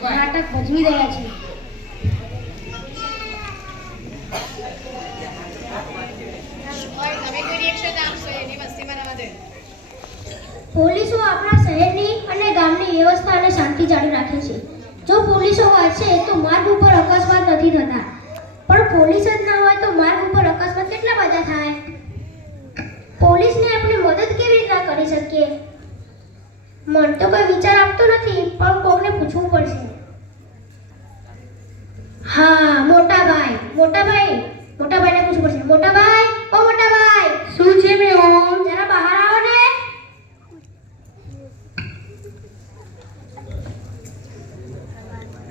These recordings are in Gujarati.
નાટક ભજવી રહ્યા છે. પોલીસો આપણા શહેરની અને ગામની વ્યવસ્થા અને શાંતિ જાળવી રાખે છે. જો પોલીસો હોય છે તો માર્ગ ઉપર અકસ્માત નથી થતા, પણ પોલીસ જ ના હોય તો માર્ગ ઉપર અકસ્માત કેટલા બધા થાય. પોલીસને આપણે મદદ કેવી રીતના કરી શકીએ? મન તો કોઈ વિચાર આપતો નથી, પણ કોકને પૂછવું પડશે. હા, મોટાભાઈને પૂછવું પડશે. મોટાભાઈ, ઓ મોટાભાઈ, શું છે મેહુલ? જરા બહાર આવો ને.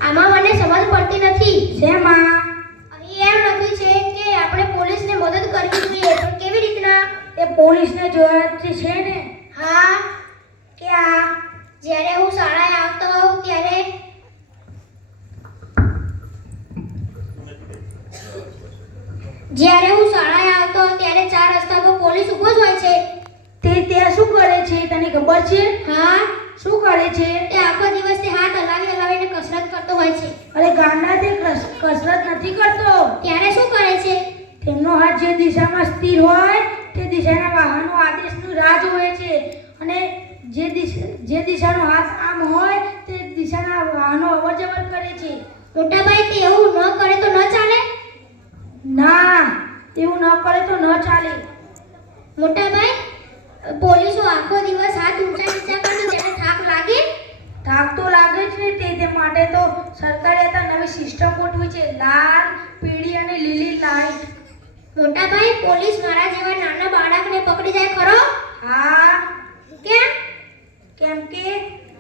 આમાં મને સમજ પડતી નથી. શેમાં? અહીં એમ લખ્યું છે કે આપણે પોલીસને મદદ કરવી જોઈએ, પણ કેવી રીતના? એ પોલીસને જોવાથી છે ને. હા, ક્યાં? જ્યારે હું શાળાએ આવતો હોઉં ત્યારે ચાર રસ્તા પર પોલીસ ઊભો જ હોય છે. તે ત્યાં શું કરે છે તને ખબર છે? હા, શું કરે છે? તે આખો દિવસ તે હાથ હલાવીને કસરત કરતો હોય છે. અરે ગાંડા, તે કસરત નથી કરતો. ત્યારે શું કરે છે? તેમનો હાથ જે દિશામાં સ્થિર હોય તે દિશાના વાહનો આદેશનું રાહ જોવે છે, અને જે દિશાનો હાથ આમ હોય તે દિશાના વાહનો અવરજવર કરે છે. મોટાભાઈ, તે એવું ન કરે તો ન ચાલે? ના, એવું ન કરે તો ન ચાલે. મોટાભાઈ, પોલીસો આખો દિવસ હાથ ઊંચા નીચા કરે તેને થાક લાગે? થાક તો લાગે જ ને. તે માટે તો સરકારે અત્યારે નવી સિસ્ટમ ગોઠવી છે, લાલ, પીળી અને લીલી લાઈટ. મોટાભાઈ, પોલીસ મારા જેવા નાના બાળકને પકડી જાય ખરો? હા. કેમ? કેમ કે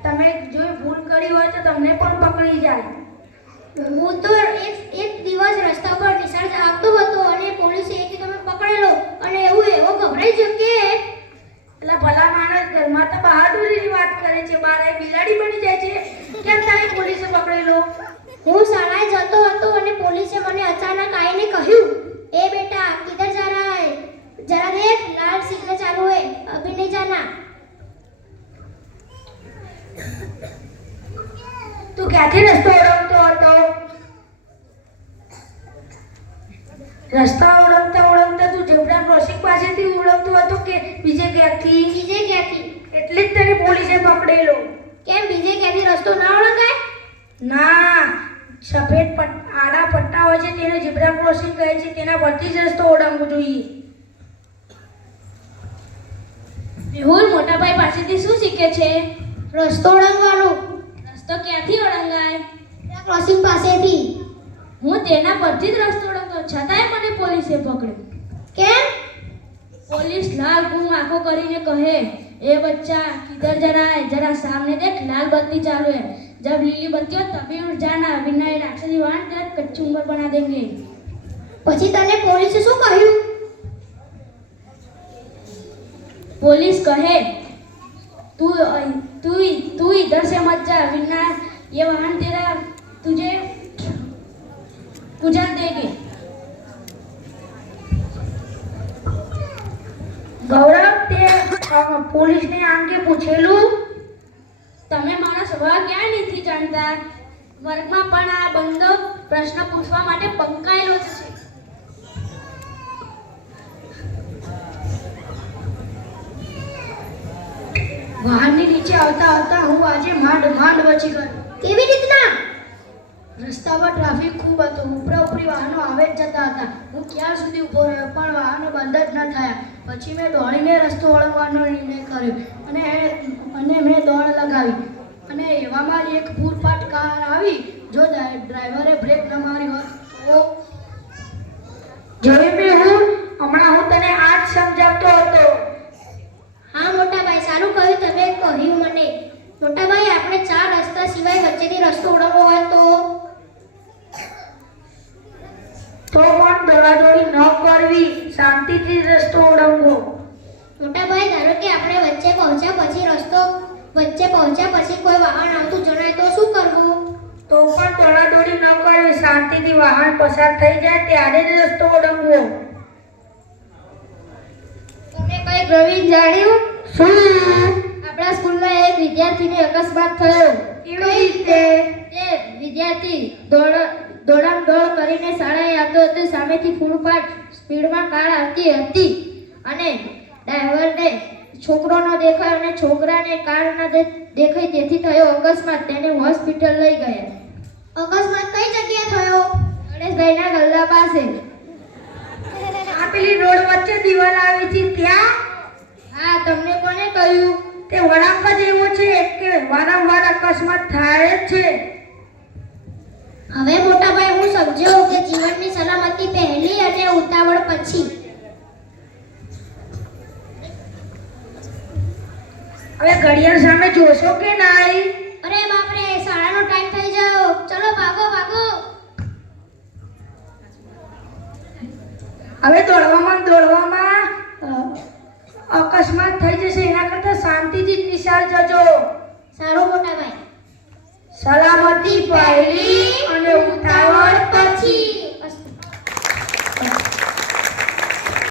તમે જો ભૂલ કરી હોય તો તમને પણ પકડી જાય. હું તો એક દિવસ રસ્તા પર નિશાળ આવતો હતો અને પોલીસે એકે તમે પકડેલો અને એવો ગભરાઈ ગયો કે એટલે ભલા માણસ ઘરમાં તો બહાદુરીની વાત કરે છે, બહાર બિલાડી બની જાય છે. કેમ તારે પોલીસે પકડેલો? હું શાળાએ જતો હતો અને પોલીસે મને અચાનક આવીને કહ્યું, એ બેટા કિધર જા રહા હૈ? જરા દેખ, લાલ સિગ્નલ ચાલુ है, अभी नहीं जाना. તું ક્યાંથી રસ્તો ઓળંગતો હતો? રસ્તા ઓળંગતા તું ઝેબ્રા ક્રોસિંગ પાસેથી ઓળંગતો હતો કે બીજે ક્યાંથી? એટલે જ તને પોલીસે પકડેલો. કેમ, બીજે ક્યાંથી રસ્તો ના ઓળંગાય? ના, સફેદ આડા પટ્ટા હોય છે તેને ઝેબ્રા ક્રોસિંગ કહે છે, તેના પરથી જ રસ્તો ઓળંગવો જોઈએ. મેહુલ મોટાભાઈ પાસેથી શું શીખે છે? રસ્તો ઓળંગવાનો. રસ્તો ક્યાંથી ઓળંગાય? ક્રોસિંગ પાસેથી. હું તેના પરથી જ રસ્તો ઓળંગતો, છતાંય મને પોલીસે પકડ્યો. કેમ? પોલીસ લાલ ગુમ આંખો કરીને કહે, ए बच्चा किधर जा रहा है, जरा सामने देख, लाल बत्ती चालू है, जब लीली बत्ती हो तभी उठ जाना, वरना ये राक्षसी वाहन तेरा कच्चुम्बर बना देंगे. પછી તને પોલીસે શું કહ્યું? पुलिस कहे, तू इधर से मत जा, वरना ये वाहन तेरा तुझे उजाड़ देंगे. ગૌરવ, તે પોલીસને આંગે પૂછેલું? તમે મારા સ્વભાવ ક્યાં નથી જાણતા? વર્ગમાં પણ આ બંદો પ્રશ્ન પૂછવા માટે પંકાયેલો જ છે. વાહનની નીચે આવતા હું આજે માંડ બચી ગયો. કેવી રીતના? રસ્તા પર ટ્રાફિક ખૂબ હતો, ઉપરી વાહનો આવે જ જતા હતા. હું ક્યાં સુધી ઊભો રહ્યો, પણ વાહનો બંધ જ ન થયા. પછી મેં દોડીને રસ્તો વળવાનો નિર્ણય કર્યો અને મેં દોડ લગાવી, અને એવામાં એક પૂરપાટ કાર આવી. જો ડ્રાઈવરે બ્રેક ન મારી હોત તો. જોયું મેહુલ, હમણાં હું તને આ જ સમજાવતો હતો. હા મોટાભાઈ, સારું કહ્યું તમે કહ્યું મને. મોટાભાઈ, આપણે ચાર રસ્તા સિવાય વચ્ચેથી રસ્તો ઓળંગવો હોય તો પણ દોડાદોડી ન કરવી, શાંતિથી રસ્તો ઓળંગવો. મોટાભાઈ, ધારો કે આપણે વચ્ચે પહોંચ્યા પછી કોઈ વાહન આવતું જણાય તો શું કરવું? તો પણ દોડાદોડી ન કરવી, શાંતિથી વાહન પસાર થઈ જાય ત્યારે જ રસ્તો ઓળંગવો. તમે કઈ પ્રવીણ જાણ્યું? શું? આપણા સ્કૂલમાં એક વિદ્યાર્થીને અકસ્માત થયો. કેવી રીતે? તે હતી. દોડામ-દોડ કરીને શાળાએ આવતો હતો. સામેથી ફૂટપાથ સ્પીડમાં કાર આવતી હતી અને ડ્રાઈવરને છોકરો ન દેખાયો અને છોકરાને કાર ન દેખાઈ. તેથી થયો અકસ્માત. તેને હોસ્પિટલ લઈ ગયા. અકસ્માત કઈ જગ્યાએ થયો? ગણેશભાઈના ગલ્લા પાસે. આ પેલી રોડ વચ્ચે દિવાલ આવી છે ત્યાં? હા, તમને કોને કહ્યું? તે વળાંક જ એવો છે કે વારંવાર અકસ્માત થાય જ છે. હવે મોટાભાઈ હું સમજ્યો કે જીવનની સલામતી પહેલી અને ઉતાવળ પછી. હવે ઘડિયાળ સામે જોશો કે નહીં? અરે બાપરે, શાળાનો ટાઈમ થઈ ગયો. ચલો ભાગો ભાગો. હવે દોડવામાં અકસ્માત થઈ જશે. એના કરતા શાંતિથી જ નિશાળ જજો. સારું મોટાભાઈ. સલામતી પહેલી